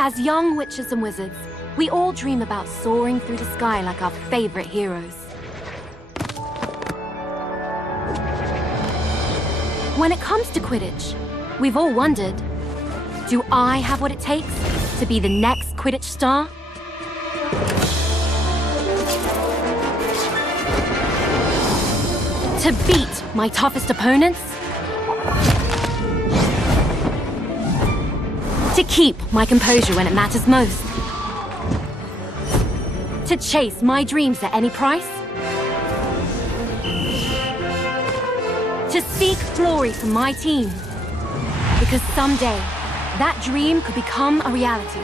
As young witches and wizards, we all dream about soaring through the sky like our favorite heroes. When it comes to Quidditch, we've all wondered, do I have what it takes to be the next Quidditch star? To beat my toughest opponents? To keep my composure when it matters most? To chase my dreams at any price? To seek glory for my team? Because someday, that dream could become a reality.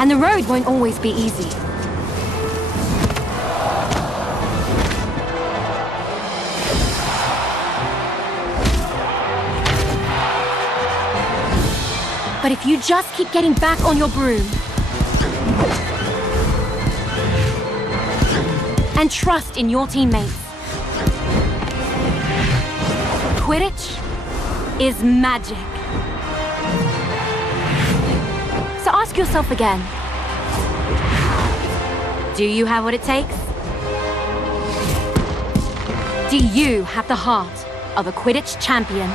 And the road won't always be easy. But if you just keep getting back on your broom and trust in your teammates, Quidditch is magic. So ask yourself again, do you have what it takes? Do you have the heart of a Quidditch champion?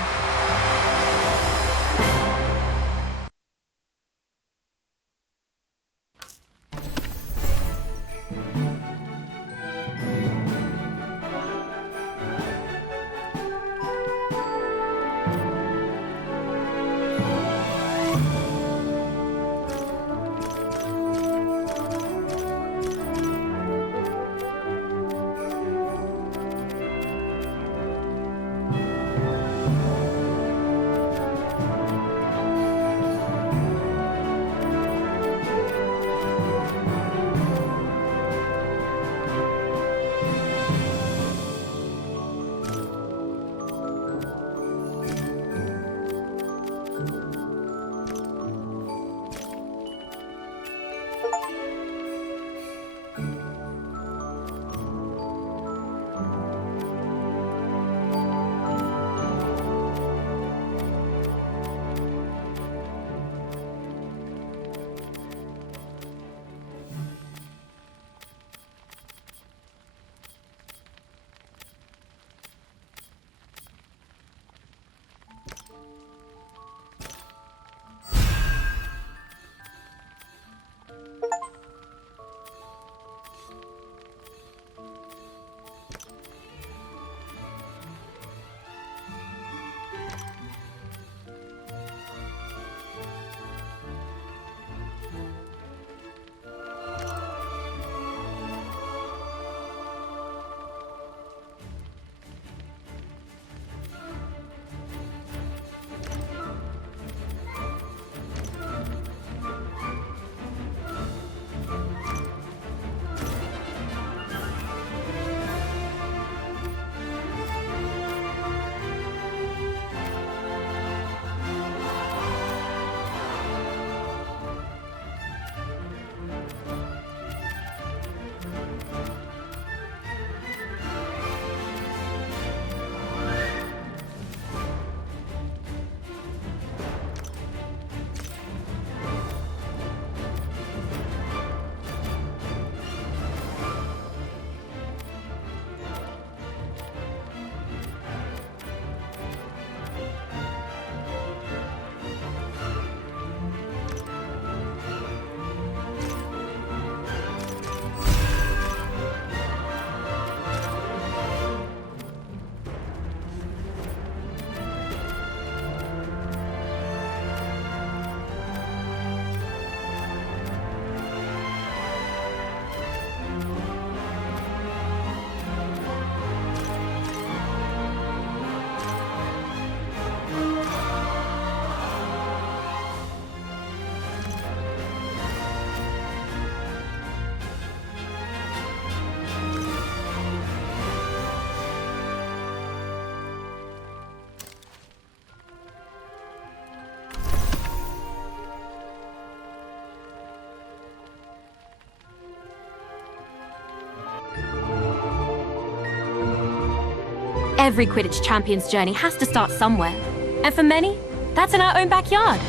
Every Quidditch champion's journey has to start somewhere. And for many, that's in our own backyard.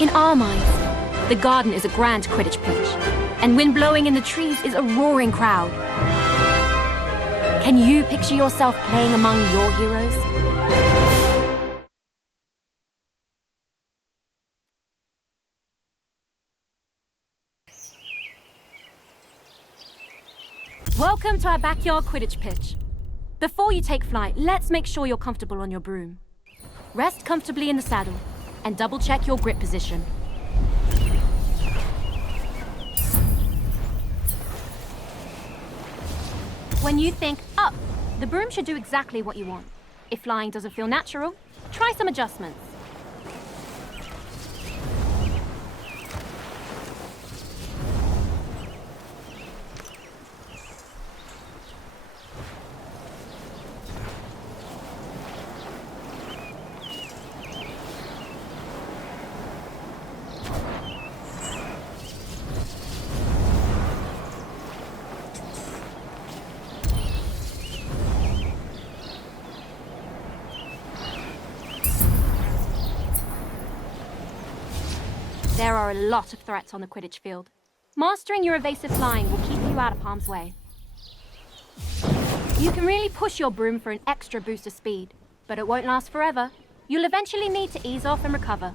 In our minds, the garden is a grand Quidditch pitch, and wind blowing in the trees is a roaring crowd. Can you picture yourself playing among your heroes? Welcome to our backyard Quidditch pitch. Before you take flight, let's make sure you're comfortable on your broom. Rest comfortably in the saddle and double-check your grip position. When you think up, the broom should do exactly what you want. If flying doesn't feel natural, try some adjustments. There are a lot of threats on the Quidditch field. Mastering your evasive flying will keep you out of harm's way. You can really push your broom for an extra boost of speed, but it won't last forever. You'll eventually need to ease off and recover.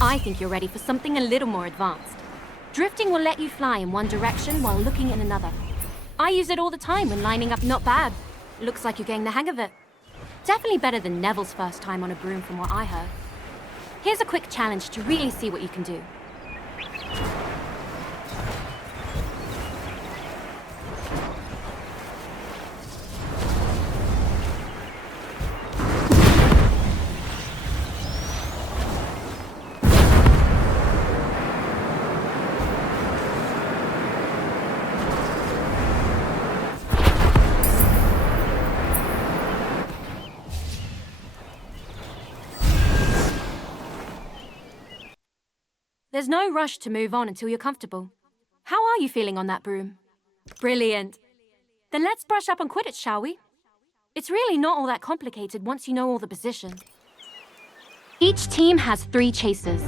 I think you're ready for something a little more advanced. Drifting will let you fly in one direction while looking in another. I use it all the time when lining up. Not bad. Looks like you're getting the hang of it. Definitely better than Neville's first time on a broom from what I heard. Here's a quick challenge to really see what you can do. There's no rush to move on until you're comfortable. How are you feeling on that broom? Brilliant. Then let's brush up on Quidditch, shall we? It's really not all that complicated once you know all the positions. Each team has 3 chasers.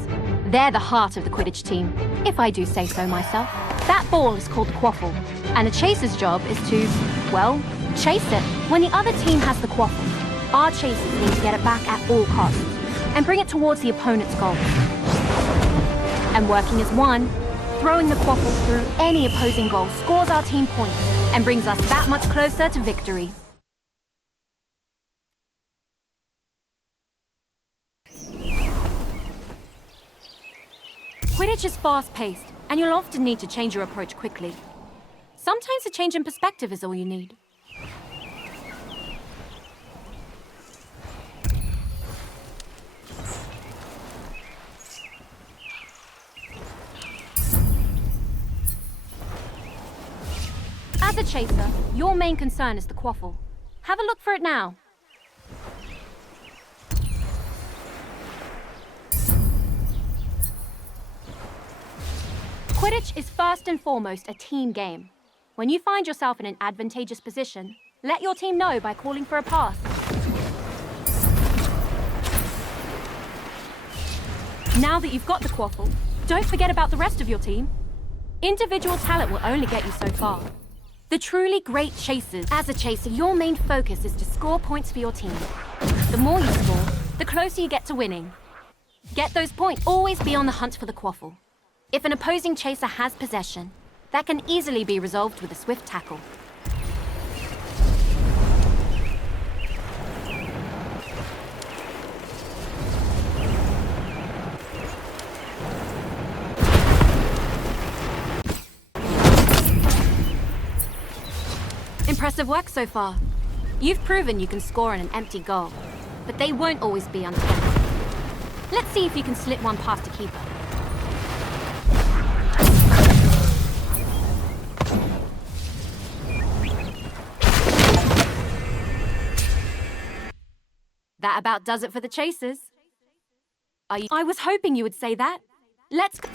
They're the heart of the Quidditch team, if I do say so myself. That ball is called the quaffle, and the chaser's job is to, well, chase it. When the other team has the quaffle, our chasers need to get it back at all costs and bring it towards the opponent's goal. And working as one, throwing the quaffle through any opposing goal scores our team points and brings us that much closer to victory. Quidditch is fast-paced, and you'll often need to change your approach quickly. Sometimes a change in perspective is all you need. As a chaser, your main concern is the quaffle. Have a look for it now. Quidditch is first and foremost a team game. When you find yourself in an advantageous position, let your team know by calling for a pass. Now that you've got the quaffle, don't forget about the rest of your team. Individual talent will only get you so far. The truly great chasers. As a chaser, your main focus is to score points for your team. The more you score, the closer you get to winning. Get those points. Always be on the hunt for the quaffle. If an opposing chaser has possession, that can easily be resolved with a swift tackle. Impressive work so far. You've proven you can score on an empty goal, but they won't always be undefended. Let's see if you can slip one past a keeper. That about does it for the chasers. I was hoping you would say that. Let's go.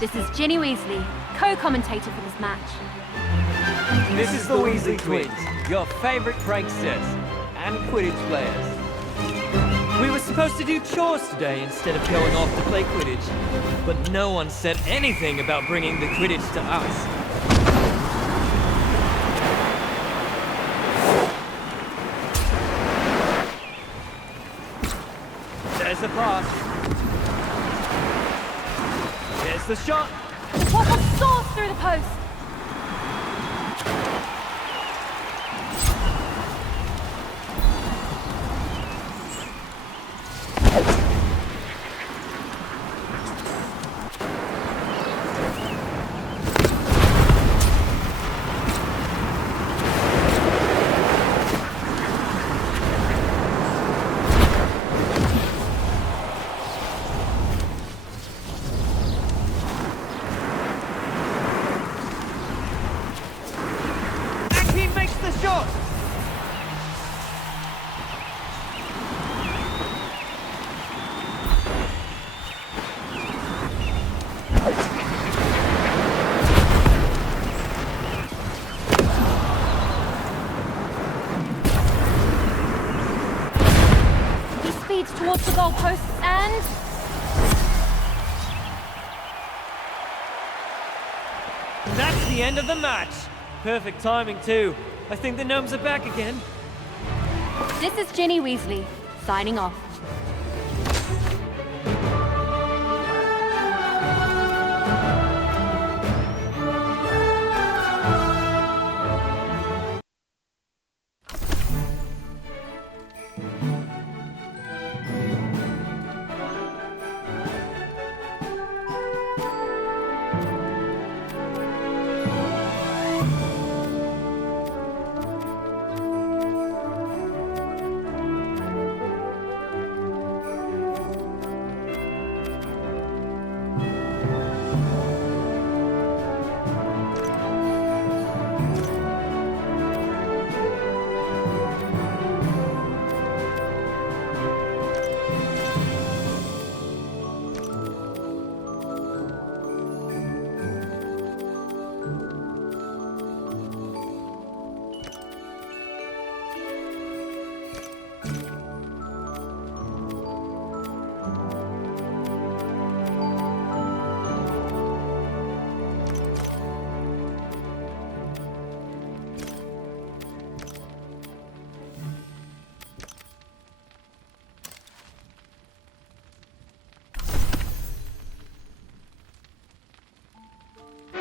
This is Ginny Weasley, co-commentator for this match. This is the Weasley Twins, your favorite pranksters and Quidditch players. We were supposed to do chores today instead of going off to play Quidditch, but no one said anything about bringing the Quidditch to us. There's the pass. There's the shot. The Quaffle soars through the post. Towards the goalposts and... That's the end of the match. Perfect timing too. I think the gnomes are back again. This is Ginny Weasley, signing off.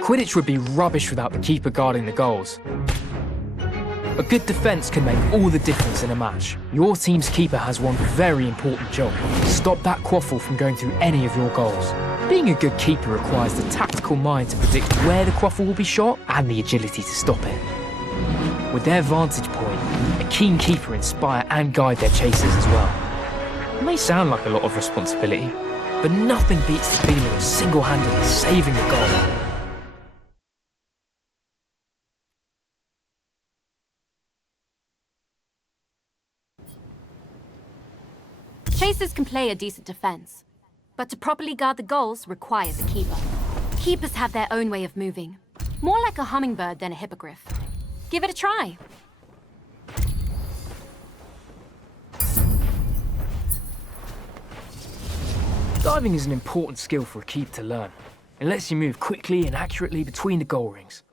Quidditch would be rubbish without the keeper guarding the goals. A good defence can make all the difference in a match. Your team's keeper has one very important job: stop that quaffle from going through any of your goals. Being a good keeper requires the tactical mind to predict where the quaffle will be shot and the agility to stop it. With their vantage point, a keen keeper inspire and guide their chasers as well. It may sound like a lot of responsibility, but nothing beats the feeling of single-handedly saving a goal. Chasers can play a decent defense, but to properly guard the goals requires a keeper. Keepers have their own way of moving, more like a hummingbird than a hippogriff. Give it a try. Diving is an important skill for a keeper to learn. It lets you move quickly and accurately between the goal rings.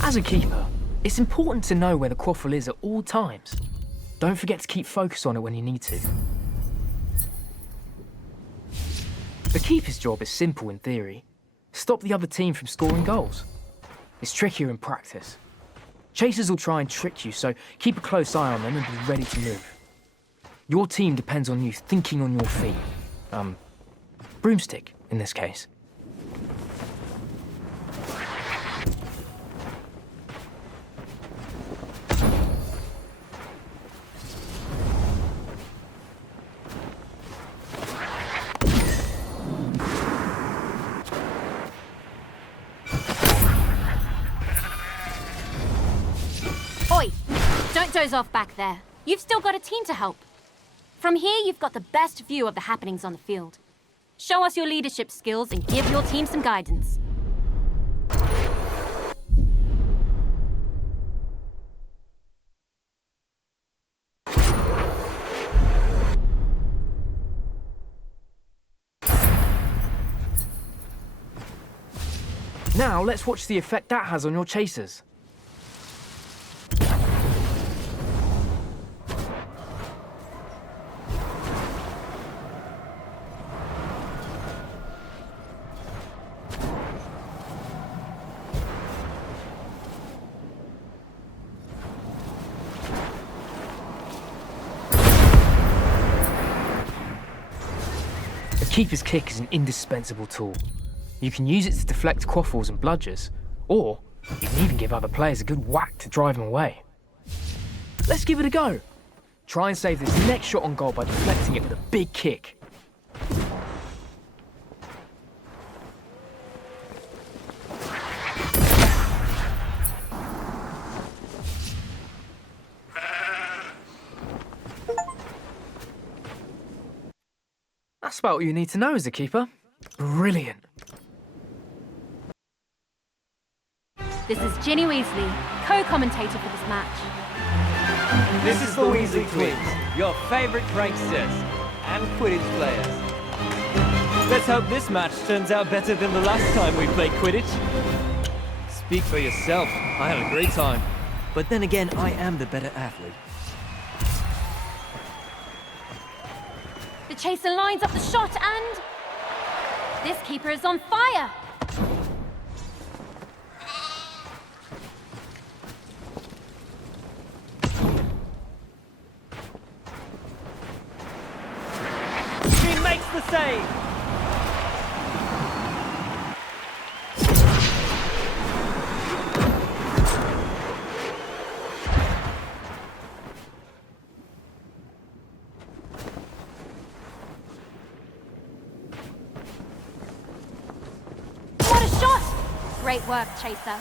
As a keeper, it's important to know where the quaffle is at all times. Don't forget to keep focus on it when you need to. The keeper's job is simple in theory. Stop the other team from scoring goals. It's trickier in practice. Chasers will try and trick you, so keep a close eye on them and be ready to move. Your team depends on you thinking on your feet. Broomstick, in this case. Oi! Don't doze off back there. You've still got a team to help. From here, you've got the best view of the happenings on the field. Show us your leadership skills and give your team some guidance. Now, let's watch the effect that has on your chasers. A keeper's kick is an indispensable tool. You can use it to deflect quaffles and bludgers, or you can even give other players a good whack to drive them away. Let's give it a go. Try and save this next shot on goal by deflecting it with a big kick. That's about all you need to know as a keeper. Brilliant. This is Ginny Weasley, co-commentator for this match. This is the Weasley twins, your favorite pranksters and Quidditch players. Let's hope this match turns out better than the last time we played Quidditch. Speak for yourself, I had a great time. But then again, I am the better athlete. The chaser lines up the shot and... this keeper is on fire! She makes the save! What a shot! Great work, Chaser.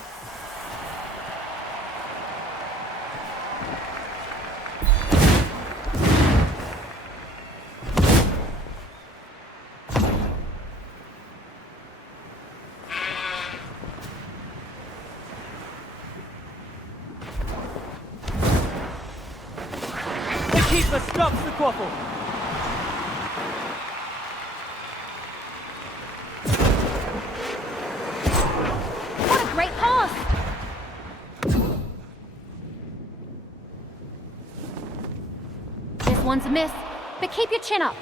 The keeper stops the quaffle. What a great pass! This one's a miss, but keep your chin up.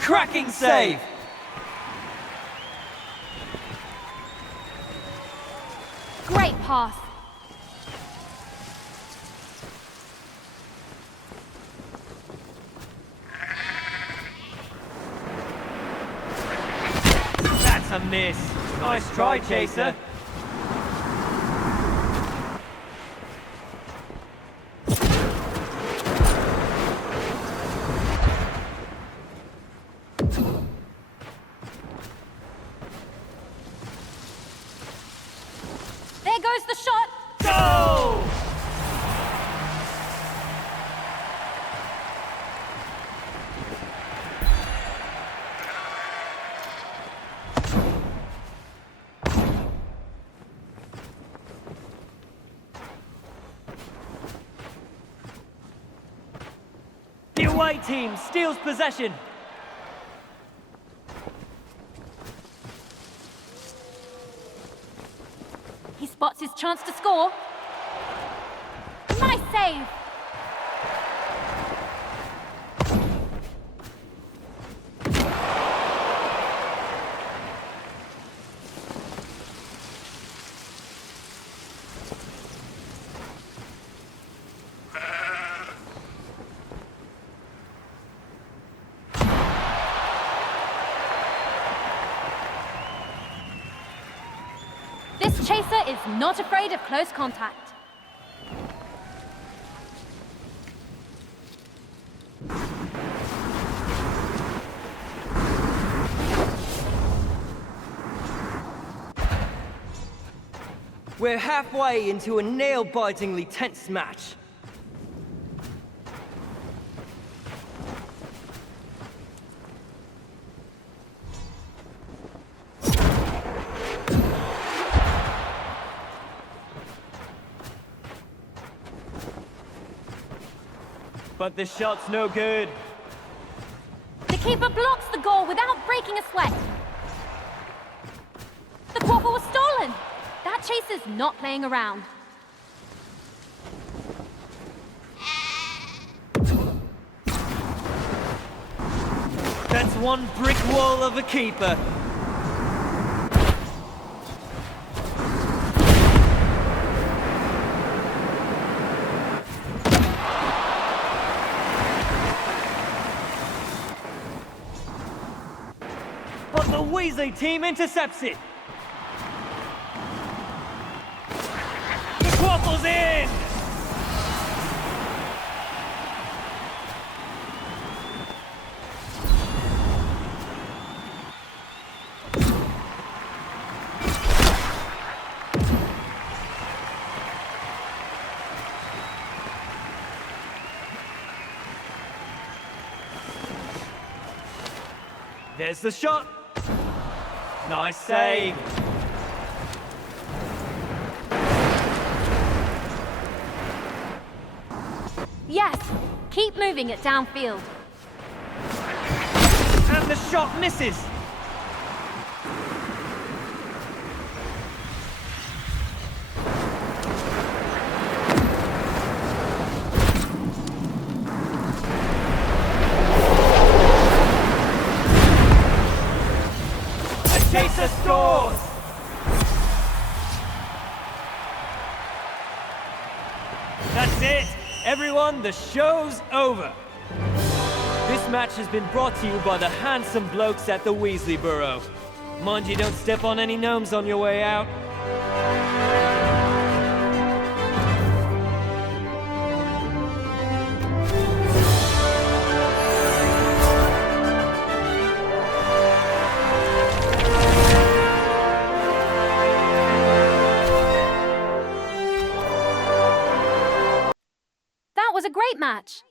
cracking save! Great pass. That's a miss. Nice try, Chaser. There goes the shot. Go! The away team steals possession. He spots his chance to score. Nice save. This chaser is not afraid of close contact. We're halfway into a nail-bitingly tense match. But the shot's no good. The keeper blocks the goal without breaking a sweat. The quaffle was stolen. That chaser's not playing around. That's one brick wall of a keeper. But the Weasley team intercepts it. The quaffle's in! There's the shot. Nice save. Yes, keep moving it downfield. And the shot misses. Chaser scores! That's it! Everyone, the show's over! This match has been brought to you by the handsome blokes at the Weasley Burrow. Mind you don't step on any gnomes on your way out. That was a great match.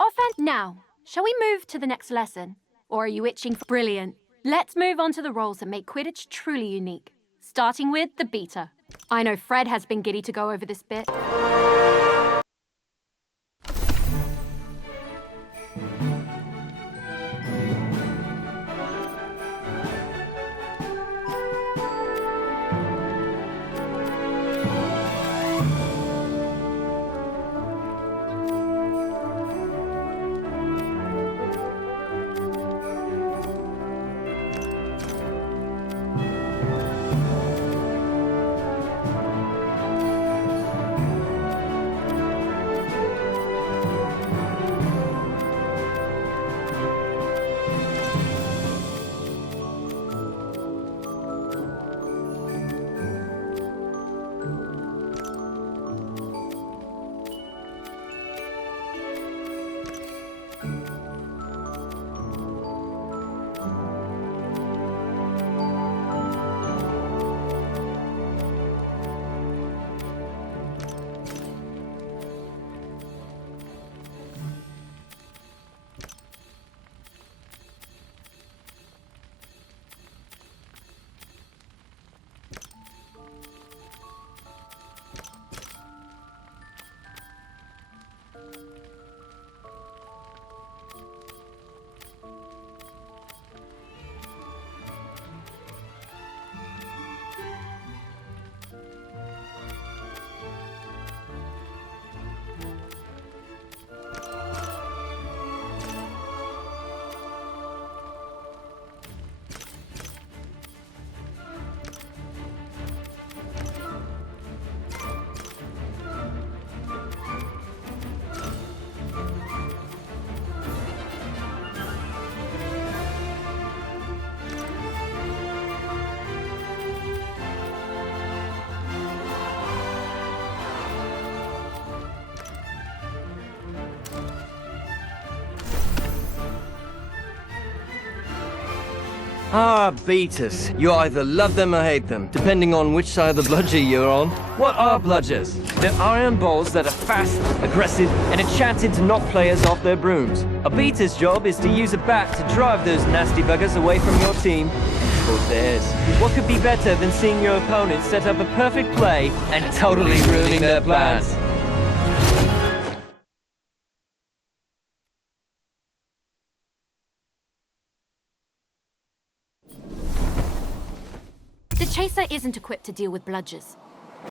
Offense. Now, shall we move to the next lesson? Or are you itching for... Brilliant. Let's move on to the roles that make Quidditch truly unique. Starting with the beater. I know Fred has been giddy to go over this bit. Ah, beaters. You either love them or hate them, depending on which side of the bludger you're on. What are bludgers? They're iron balls that are fast, aggressive, and enchanted to knock players off their brooms. A beater's job is to use a bat to drive those nasty buggers away from your team or theirs. What could be better than seeing your opponent set up a perfect play and totally ruining their plans? The Chaser isn't equipped to deal with bludgers.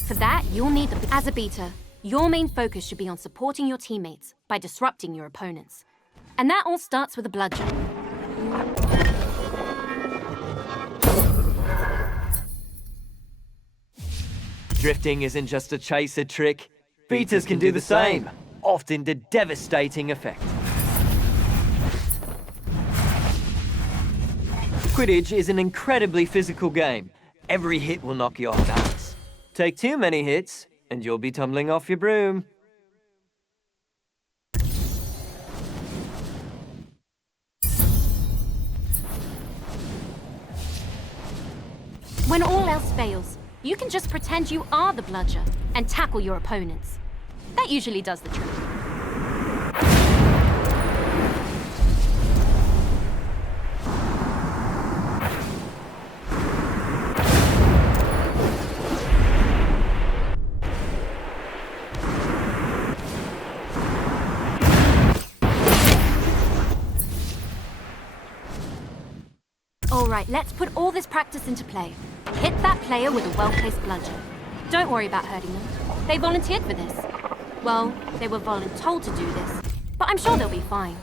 For that, you'll need As a beater, your main focus should be on supporting your teammates by disrupting your opponents. And that all starts with a bludger. Drifting isn't just a Chaser trick. Beaters can do the same, often to devastating effect. Quidditch is an incredibly physical game. Every hit will knock you off balance. Take too many hits, and you'll be tumbling off your broom. When all else fails, you can just pretend you are the bludger and tackle your opponents. That usually does the trick. All right, let's put all this practice into play. Hit that player with a well-placed bludger. Don't worry about hurting them. They volunteered for this. Well, they were voluntold to do this, but I'm sure they'll be fine.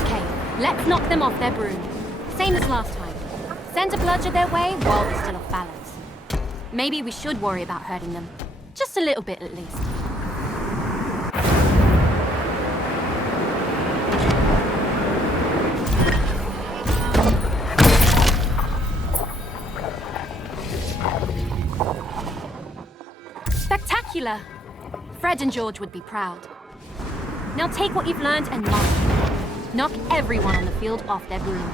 Okay, let's knock them off their broom. Same as last time. Send a bludger their way while they're still off balance. Maybe we should worry about hurting them. Just a little bit at least. Spectacular! Fred and George would be proud. Now take what you've learned and master it. Knock everyone on the field off their broom.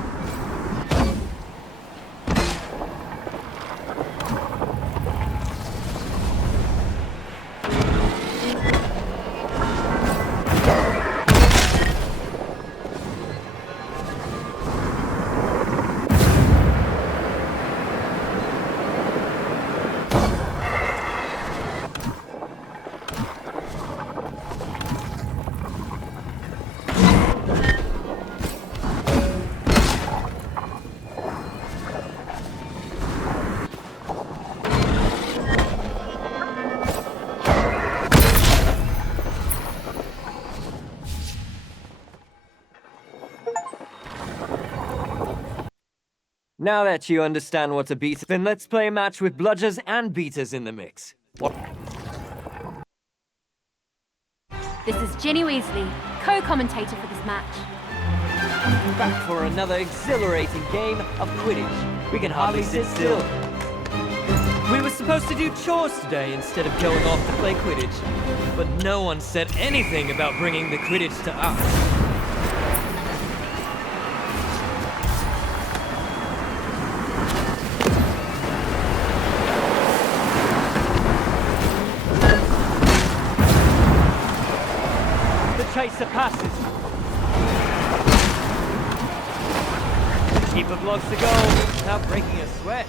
Now that you understand what a beater, then let's play a match with bludgers and beaters in the mix. What? This is Ginny Weasley, co-commentator for this match. Back for another exhilarating game of Quidditch. We can hardly sit still. We were supposed to do chores today instead of going off to play Quidditch, but no one said anything about bringing the Quidditch to us. Chaser passes. Keeper blocks the goal without breaking a sweat.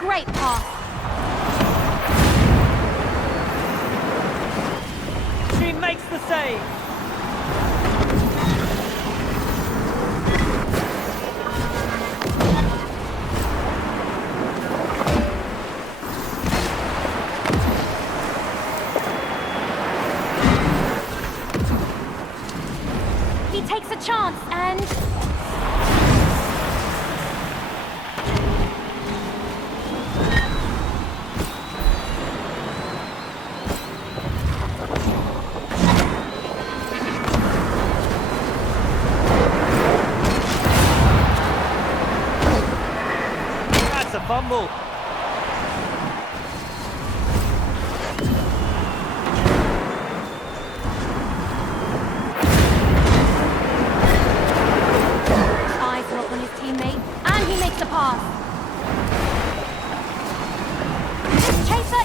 Great pass. She makes the save. Takes a chance and... That's a fumble.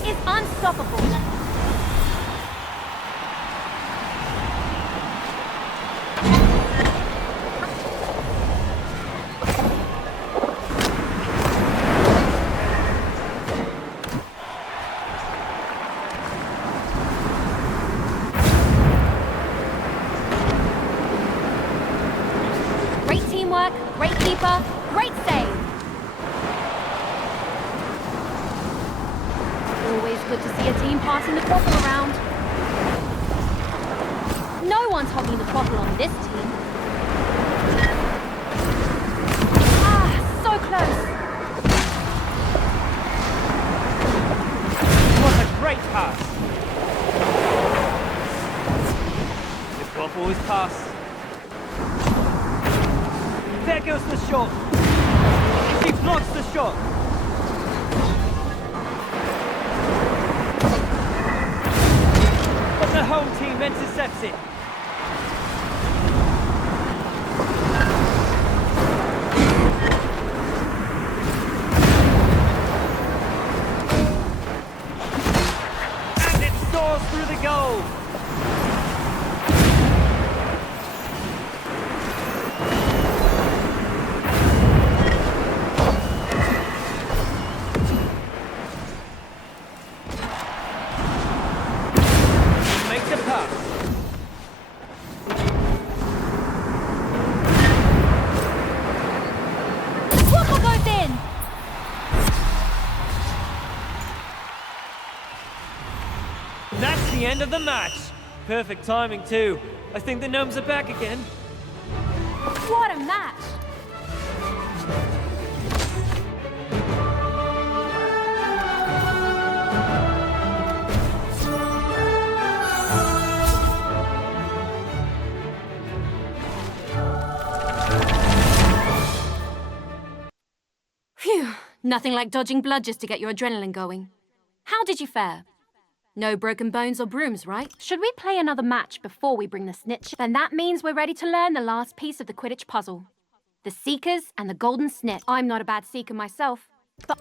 is unstoppable. Great teamwork, great keeper, great save. Always good to see a team passing the quaffle around. No one's hogging the quaffle on this team. Ah, so close. What a great pass! The quaffle is passed. There goes the shot. She blocks the shot. But the home team intercepts it. And it soars through the goal. Makes a pass. Quaffle goes in. That's the end of the match. Perfect timing too. I think the gnomes are back again. What a match. Phew, nothing like dodging bludgers to get your adrenaline going. How did you fare? No broken bones or brooms, right? Should we play another match before we bring the snitch? Then that means we're ready to learn the last piece of the Quidditch puzzle. The Seekers and the Golden Snitch. I'm not a bad Seeker myself, but...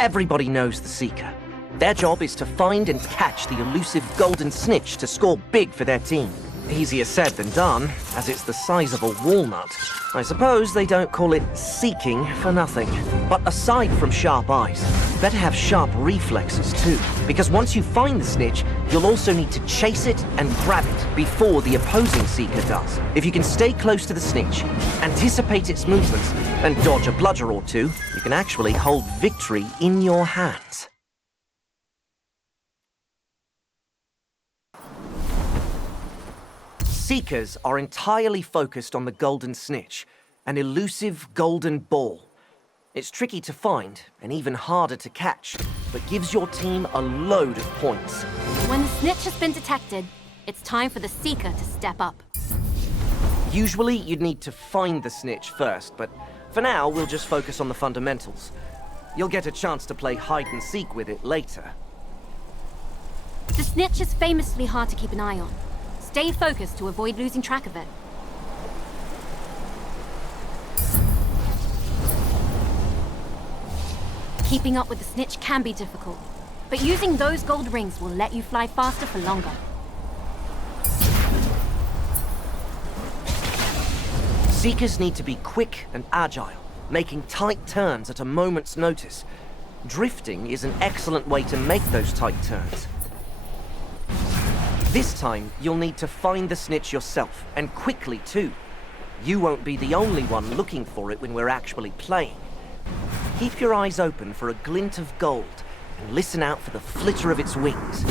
Everybody knows the Seeker. Their job is to find and catch the elusive golden snitch to score big for their team. Easier said than done, as it's the size of a walnut. I suppose they don't call it seeking for nothing. But aside from sharp eyes, you better have sharp reflexes too. Because once you find the snitch, you'll also need to chase it and grab it before the opposing Seeker does. If you can stay close to the snitch, anticipate its movements, and dodge a bludger or two, you can actually hold victory in your hands. Seekers are entirely focused on the golden snitch, an elusive golden ball. It's tricky to find and even harder to catch, but gives your team a load of points. When the snitch has been detected, it's time for the Seeker to step up. Usually you'd need to find the snitch first, but for now we'll just focus on the fundamentals. You'll get a chance to play hide and seek with it later. The snitch is famously hard to keep an eye on. Stay focused to avoid losing track of it. Keeping up with the snitch can be difficult, but using those gold rings will let you fly faster for longer. Seekers need to be quick and agile, making tight turns at a moment's notice. Drifting is an excellent way to make those tight turns. This time, you'll need to find the snitch yourself, and quickly too. You won't be the only one looking for it when we're actually playing. Keep your eyes open for a glint of gold, and listen out for the flitter of its wings.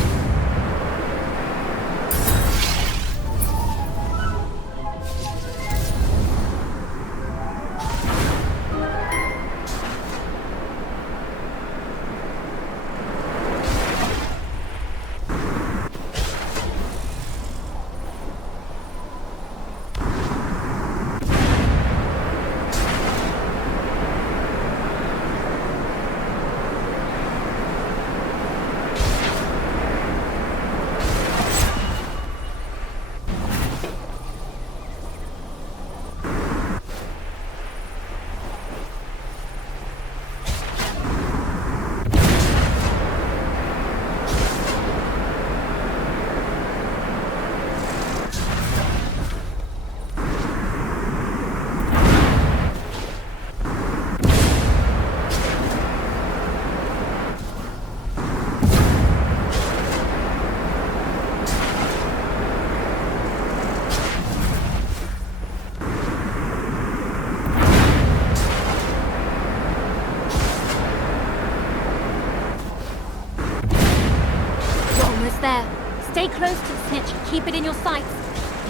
There. Stay close to the snitch and keep it in your sights.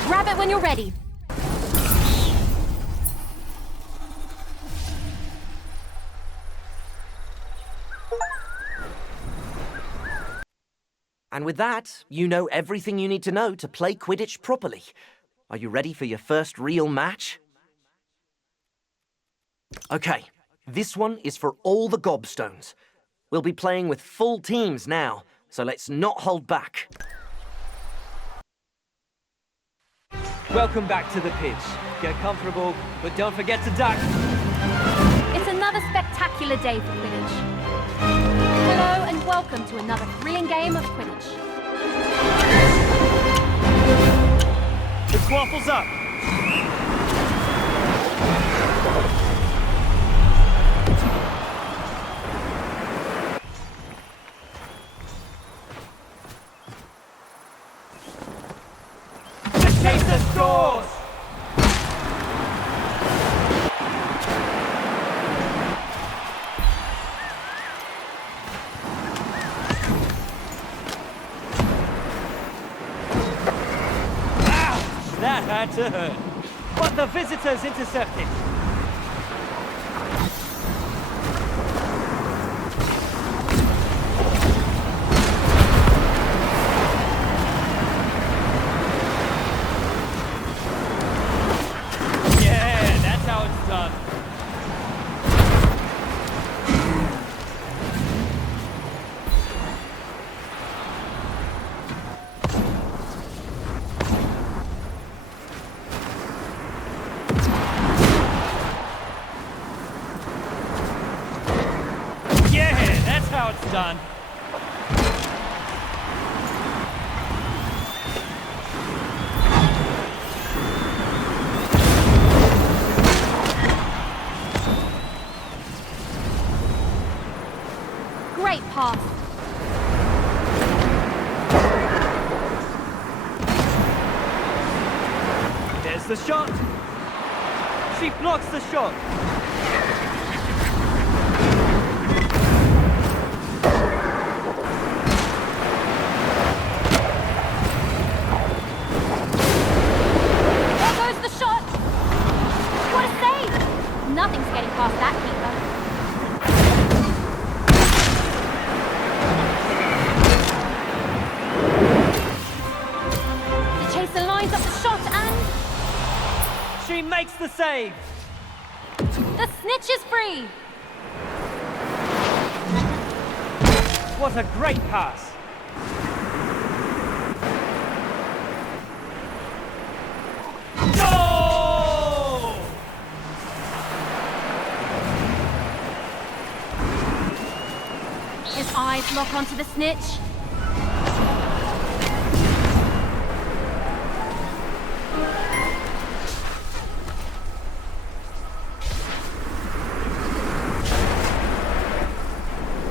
Grab it when you're ready. And with that, you know everything you need to know to play Quidditch properly. Are you ready for your first real match? Okay, this one is for all the gobstones. We'll be playing with full teams now. So let's not hold back. Welcome back to the pitch. Get comfortable, but don't forget to duck. It's another spectacular day for Quidditch. Hello and welcome to another thrilling game of Quidditch. The quaffle's up. Chaser scores! Ouch! That had to hurt. But the visitors intercepted. How it's done. Great pass. There's the shot. She blocks the shot. Nothing's getting past that keeper. The chaser lines up the shot and... She makes the save! The snitch is free! What a great pass! His eyes lock onto the snitch.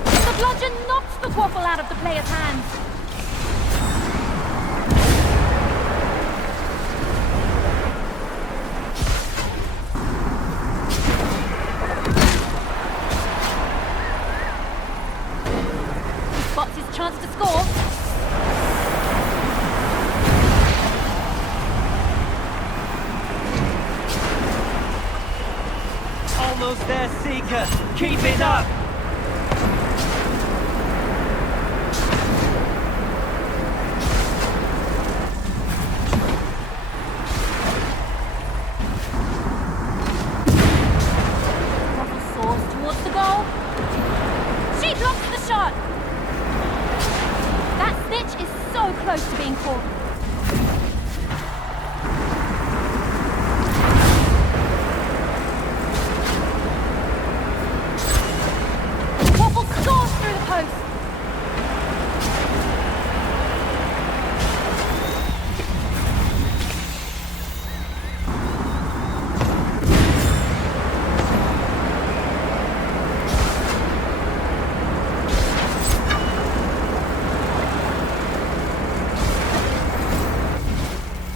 The bludgeon knocks the quaffle out of the player's hands. Almost there, Seeker. Keep it up. Ruffle soars towards the goal. She blocks the shot. That snitch is so close to being caught. Waffle soars through the post.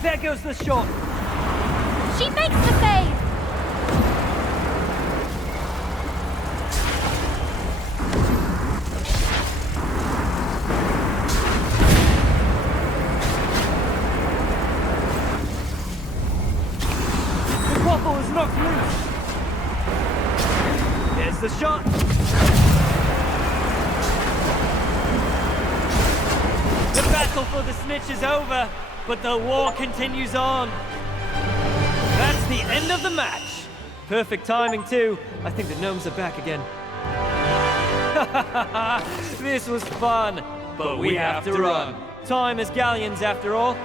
There goes the shot. She makes the save. The Quaffle is knocked loose. Here's the shot. The battle for the snitch is over, but the war continues on. That's the end of the match. Perfect timing, too. I think the gnomes are back again. This was fun, but we have to run. Time is galleons, after all.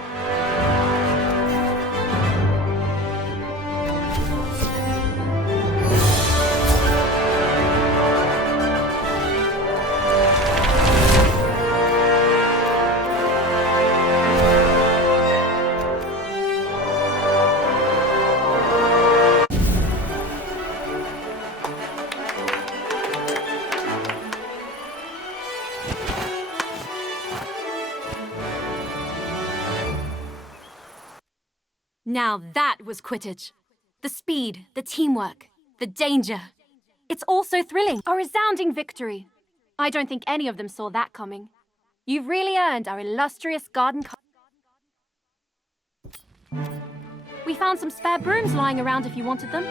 Now that was Quidditch. The speed, the teamwork, the danger. It's all so thrilling. A resounding victory. I don't think any of them saw that coming. You've really earned our illustrious garden We found some spare brooms lying around if you wanted them.